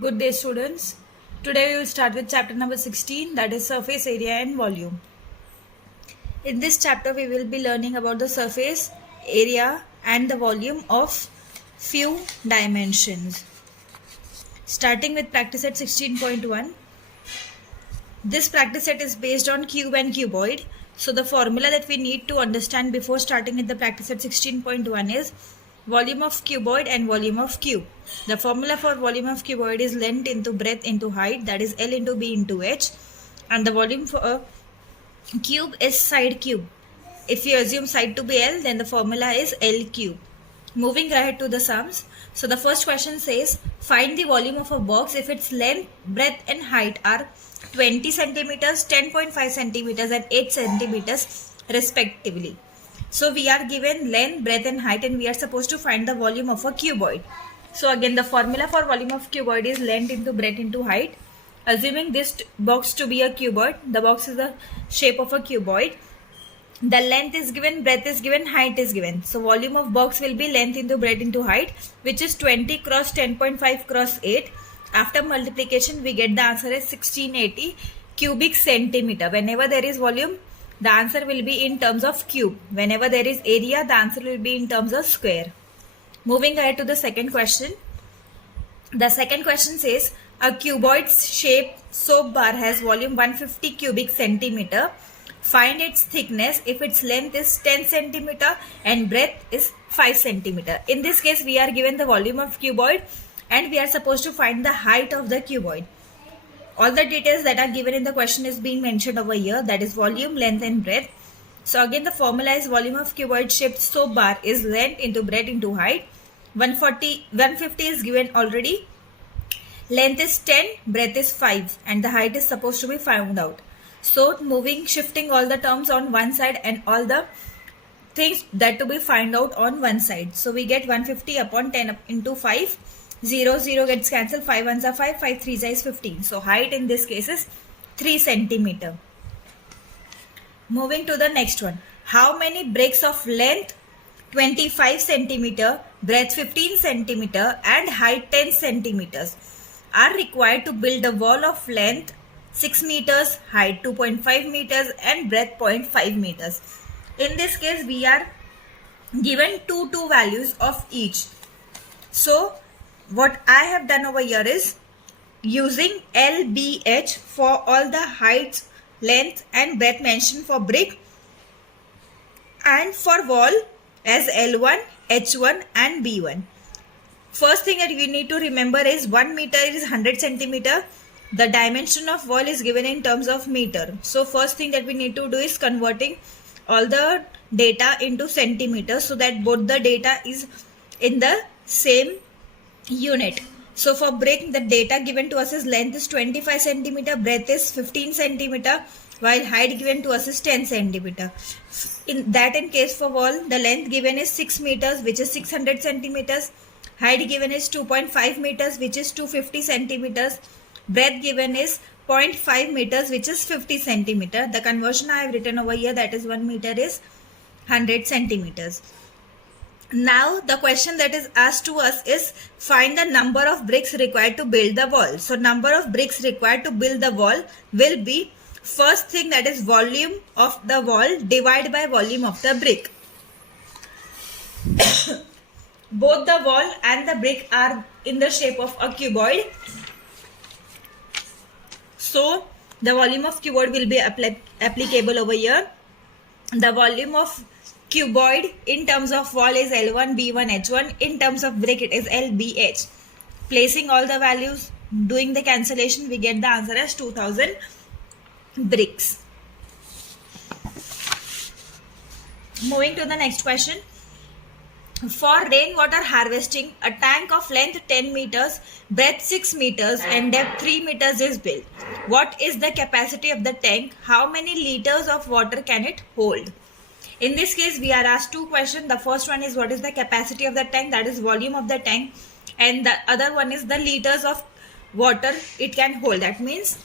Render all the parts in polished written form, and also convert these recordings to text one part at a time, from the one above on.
Good day, students. Today we will start with chapter number 16, that is surface area and volume. In this chapter, we will be learning about the surface area and the volume of few dimensions. Starting with practice set 16.1. This practice set is based on cube and cuboid. So the formula that we need to understand before starting with the practice set 16.1 is volume of cuboid and volume of cube. The formula for volume of cuboid is length into breadth into height, that is L into B into H, and the volume for a cube is side cube. If you assume side to be L, then the formula is L cube. Moving ahead to the sums. So the first question says find the volume of a box if its length, breadth and height are 20 centimeters, 10.5 centimeters and 8 centimeters respectively. So we are given length, breadth and height and we are supposed to find the volume of a cuboid. So again the formula for volume of cuboid is length into breadth into height. Assuming this box to be a cuboid, the box is the shape of a cuboid. The length is given, breadth is given, height is given. So volume of box will be length into breadth into height, which is 20 cross 10.5 cross 8. After multiplication we get the answer as 1680 cubic centimeter. Whenever there is volume, the answer will be in terms of cube. Whenever there is area, the answer will be in terms of square. Moving ahead to the second question. The second question says a cuboid shaped soap bar has volume 150 cubic centimeter. Find its thickness if its length is 10 centimeter and breadth is 5 centimeter. In this case, we are given the volume of cuboid and we are supposed to find the height of the cuboid. All the details that are given in the question is being mentioned over here, that is volume, length and breadth. So again the formula is volume of cuboid shaped soap bar is length into breadth into height. 150 is given already. Length is 10, breadth is 5 and the height is supposed to be found out. So shifting all the terms on one side and all the things that to be found out on one side. So we get 150 upon 10 into 5. 0, 0 gets cancelled. 5 ones are 5, 5 3s is 15. So height in this case is 3 centimeter. Moving to the next one. How many bricks of length 25 centimeter, breadth 15 centimeter and height 10 centimeters are required to build a wall of length 6 meters, height 2.5 meters and breadth 0.5 meters. In this case, we are given two values of each. So, what I have done over here is using LBH for all the heights, length and breadth mentioned for brick, and for wall as L1, H1 and B1. First thing that we need to remember is 1 meter is 100 centimeter. The dimension of wall is given in terms of meter. So first thing that we need to do is converting all the data into centimeters so that both the data is in the same unit. So for brick, the data given to us is length is 25 centimeter, breadth is 15 centimeter, while height given to us is 10 centimeter. In case for wall, the length given is 6 meters, which is 600 centimeters. Height given is 2.5 meters, which is 250 centimeters. Breadth given is 0.5 meters, which is 50 centimeter. The conversion I have written over here, that is 1 meter is 100 centimeters. Now the question that is asked to us is find the number of bricks required to build the wall. So number of bricks required to build the wall will be first thing, that is volume of the wall divided by volume of the brick. Both the wall and the brick are in the shape of a cuboid. So the volume of cuboid will be applicable over here. The volume of cuboid in terms of wall is L1, B1, H1. In terms of brick it is LBH. Placing all the values, doing the cancellation, we get the answer as 2000 bricks. Moving to the next question. For rainwater harvesting, a tank of length 10 meters, breadth 6 meters and depth 3 meters is built. What is the capacity of the tank? How many liters of water can it hold? In this case, we are asked two questions. The first one is what is the capacity of the tank, that is volume of the tank, and the other one is the liters of water it can hold. That means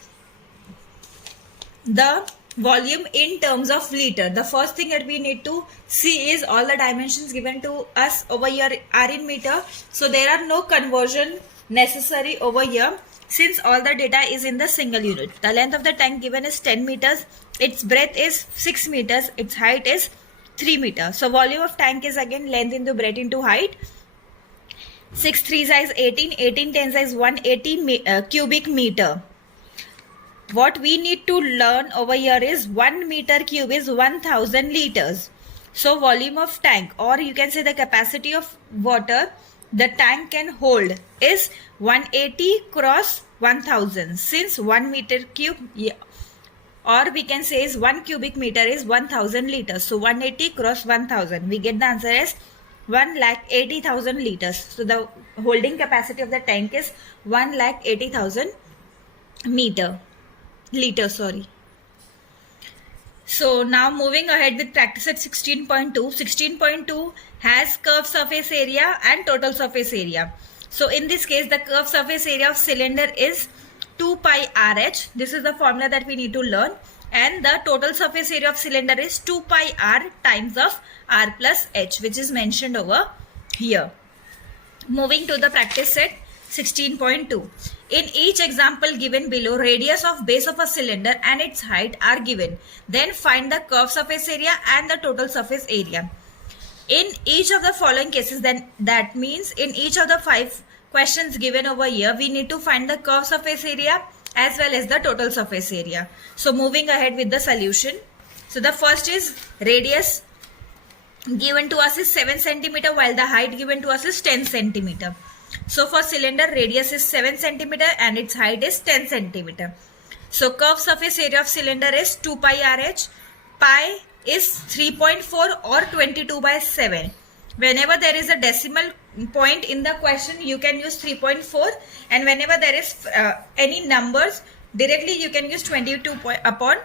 the volume in terms of liter. The first thing that we need to see is all the dimensions given to us over here are in meter. So there are no conversion necessary over here, since all the data is in the single unit. The length of the tank given is 10 meters, its breadth is 6 meters, its height is 3 meters. So volume of tank is again length into breadth into height. 6 3 is 18, 18 10 is 180 cubic meter. What we need to learn over here is 1 meter cube is 1000 liters. So volume of tank, or you can say the capacity of water the tank can hold, is 180 cross 1000. Since 1 meter cube, or we can say is 1 cubic meter is 1000 liters. So 180 cross 1000. We get the answer as 1,80,000 liters. So the holding capacity of the tank is 1,80,000 liters. So now moving ahead with practice at 16.2. 16.2 has curved surface area and total surface area. So in this case, the curved surface area of cylinder is 2 pi RH. This is the formula that we need to learn. And the total surface area of cylinder is 2 pi R times of R plus H, which is mentioned over here. Moving to the practice set 16.2. In each example given below, radius of base of a cylinder and its height are given. Then find the curved surface area and the total surface area. In each of the following cases, then that means in each of the 5 questions given over here, we need to find the curved surface area as well as the total surface area. So moving ahead with the solution. So the first is radius given to us is 7 centimeter while the height given to us is 10 centimeter. So for cylinder, radius is 7 centimeter and its height is 10 centimeter. So curved surface area of cylinder is 2 pi RH. Pi is 3.4 or 22 by 7. Whenever there is a decimal point in the question, you can use 3.4, and whenever there is any numbers, directly you can use 22 upon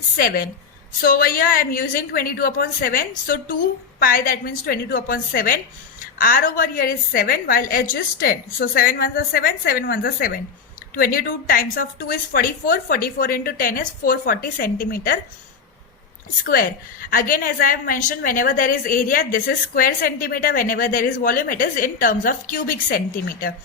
7. So over here I am using 22 upon 7. So 2 pi, that means 22 upon 7. R over here is 7 while H is 10. So 7 ones are 7, 7 ones are 7. 22 times of 2 is 44. 44 into 10 is 440 centimeter square. Again, as I have mentioned, whenever there is area, this is square centimeter. Whenever there is volume, it is in terms of cubic centimeter.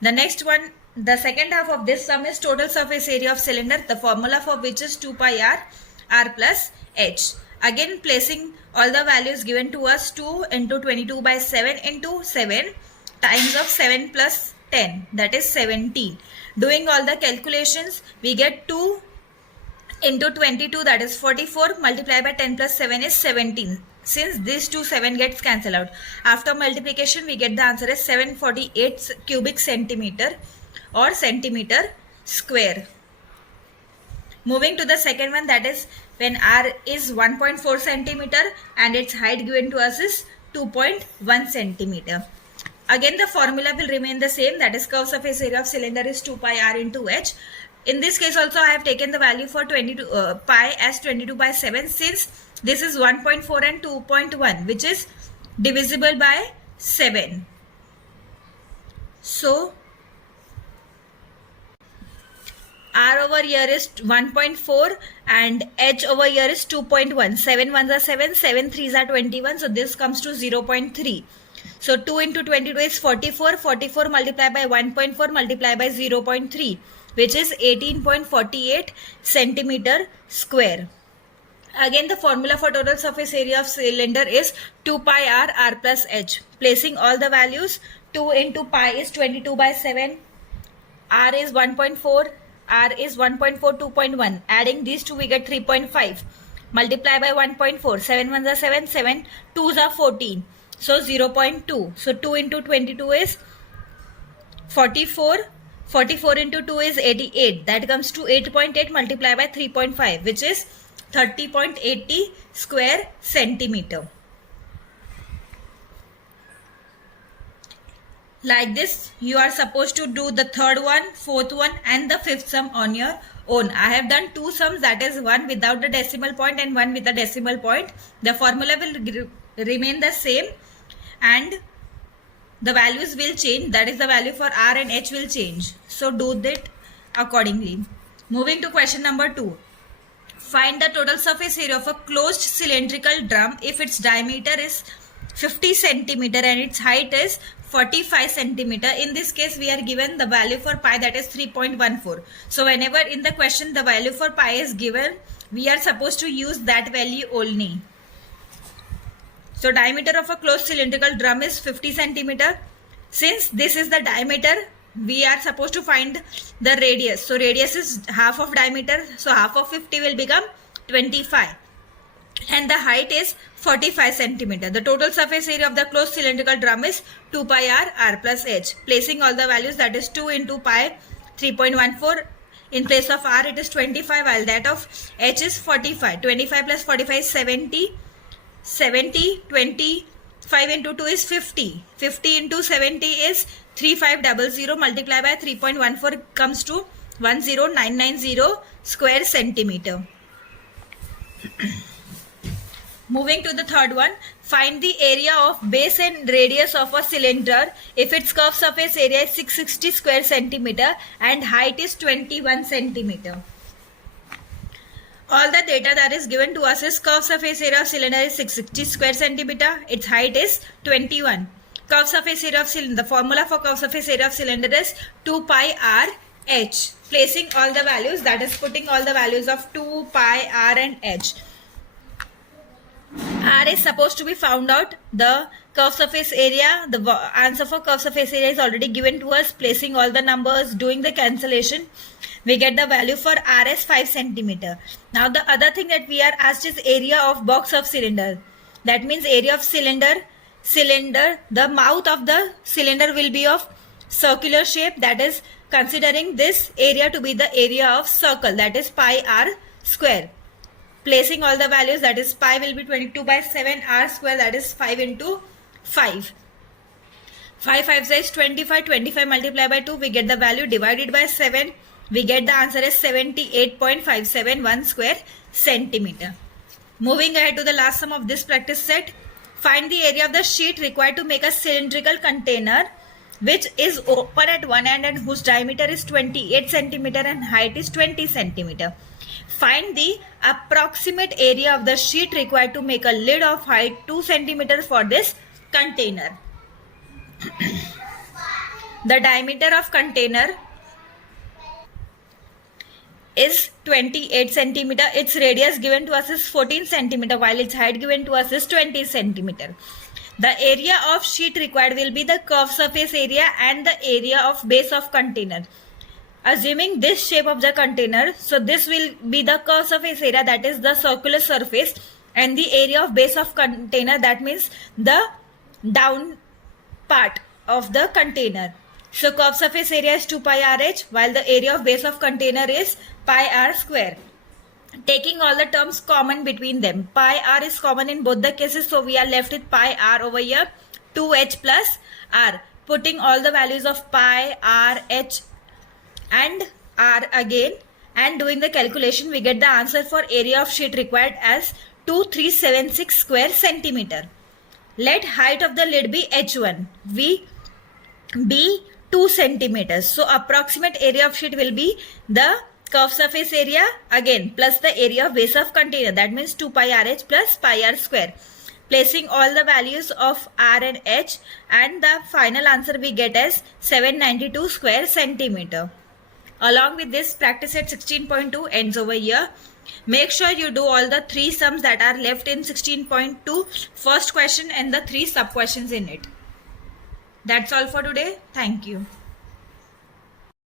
The next one, the second half of this sum is total surface area of cylinder, the formula for which is 2 pi R, R plus H. Again, placing all the values given to us, 2 into 22 by 7 into 7 times of 7 plus 10, that is 17. Doing all the calculations, we get 2 into 22, that is 44, multiplied by 10 plus 7 is 17. Since these two 7 gets cancelled out, after multiplication we get the answer as 748 cubic centimeter or centimeter square. Moving to the second one, that is when R is 1.4 centimeter and its height given to us is 2.1 centimeter. Again, the formula will remain the same, that is curved surface area of cylinder is 2 pi R into H. In this case also I have taken the value for 22 pi as 22 by 7, since this is 1.4 and 2.1, which is divisible by 7. So R over here is 1.4 and H over here is 2.1. 7 ones are 7, 7 threes are 21. So this comes to 0.3. So 2 into 22 is 44. 44 multiplied by 1.4 multiplied by 0.3, which is 18.48 centimeter square. Again, the formula for total surface area of cylinder is 2 pi R, R plus H. Placing all the values, 2 into pi is 22 by 7. R is 1.4. R is 1.4, 2.1. Adding these two, we get 3.5. Multiply by 1.4. 7 ones are 7, 7 twos are 14. So 0.2. So 2 into 22 is 44. 44 into 2 is 88. That comes to 8.8 multiplied by 3.5, which is 30.80 square centimeter. Like this, you are supposed to do the third one, fourth one and the fifth sum on your own. I have done 2 sums, that is one without the decimal point and one with the decimal point. The formula will remain the same and the values will change. That is, the value for R and H will change. So do that accordingly. Moving to question number 2. Find the total surface area of a closed cylindrical drum if its diameter is 50 centimeter and its height is 45 centimeter. In this case, we are given the value for pi, that is 3.14. So whenever in the question the value for pi is given, we are supposed to use that value only. So diameter of a closed cylindrical drum is 50 centimeter. Since this is the diameter, we are supposed to find the radius. So radius is half of diameter. So half of 50 will become 25. And the height is 45 centimeter. The total surface area of the closed cylindrical drum is 2 pi r plus h. Placing all the values, that is 2 into pi 3.14. In place of r it is 25, while that of h is 45. 25 plus 45 is 70. 70, 25 into 2 is 50. 50 into 70 is 3500. Multiply by 3.14 comes to 10990 square centimeter. Moving to the third one, find the area of base and radius of a cylinder if its curved surface area is 660 square centimeter and height is 21 centimeter. All the data that is given to us is curved surface area of cylinder is 660 square centimeter, its height is 21. Curved surface area of cylinder, the formula for curved surface area of cylinder is 2 pi r h. Placing all the values, that is putting all the values of 2 pi r and h. R is supposed to be found out. The curved surface area, the answer for curved surface area is already given to us. Placing all the numbers, doing the cancellation, we get the value for R as 5 centimeter. Now the other thing that we are asked is area of box of cylinder. That means area of cylinder, the mouth of the cylinder will be of circular shape. That is considering this area to be the area of circle, that is pi r square. Placing all the values, that is pi will be 22 by 7 r square, that is 5 into 5. 5 5 is 25. 25 multiplied by 2, we get the value, divided by 7, we get the answer as 78.571 square centimeter. Moving ahead to the last sum of this practice set. Find the area of the sheet required to make a cylindrical container which is open at one end and whose diameter is 28 centimeter and height is 20 centimeter. Find the approximate area of the sheet required to make a lid of height 2 centimeters for this container. The diameter of container is 28 centimeter. Its radius given to us is 14 centimeter, while its height given to us is 20 centimeter. The area of sheet required will be the curved surface area and the area of base of container. Assuming this shape of the container, so this will be the curved surface area, that is the circular surface, and the area of base of container, that means the down part of the container. So curved surface area is 2 pi rh, while the area of base of container is pi r square. Taking all the terms common between them, pi r is common in both the cases, so we are left with pi r over here, 2h plus r. Putting all the values of pi, r, h and r again and doing the calculation, we get the answer for area of sheet required as 2376 square centimeter. Let height of the lid be h1, v be 2 centimeters. So approximate area of sheet will be the curved surface area again plus the area of base of container, that means 2 pi rh plus pi r square. Placing all the values of r and h, and the final answer we get as 792 square centimeter. Along with this, practice set 16.2 ends over here. Make sure you do all the 3 sums that are left in 16.2 first question and the 3 sub questions in it. That's all for today. Thank you.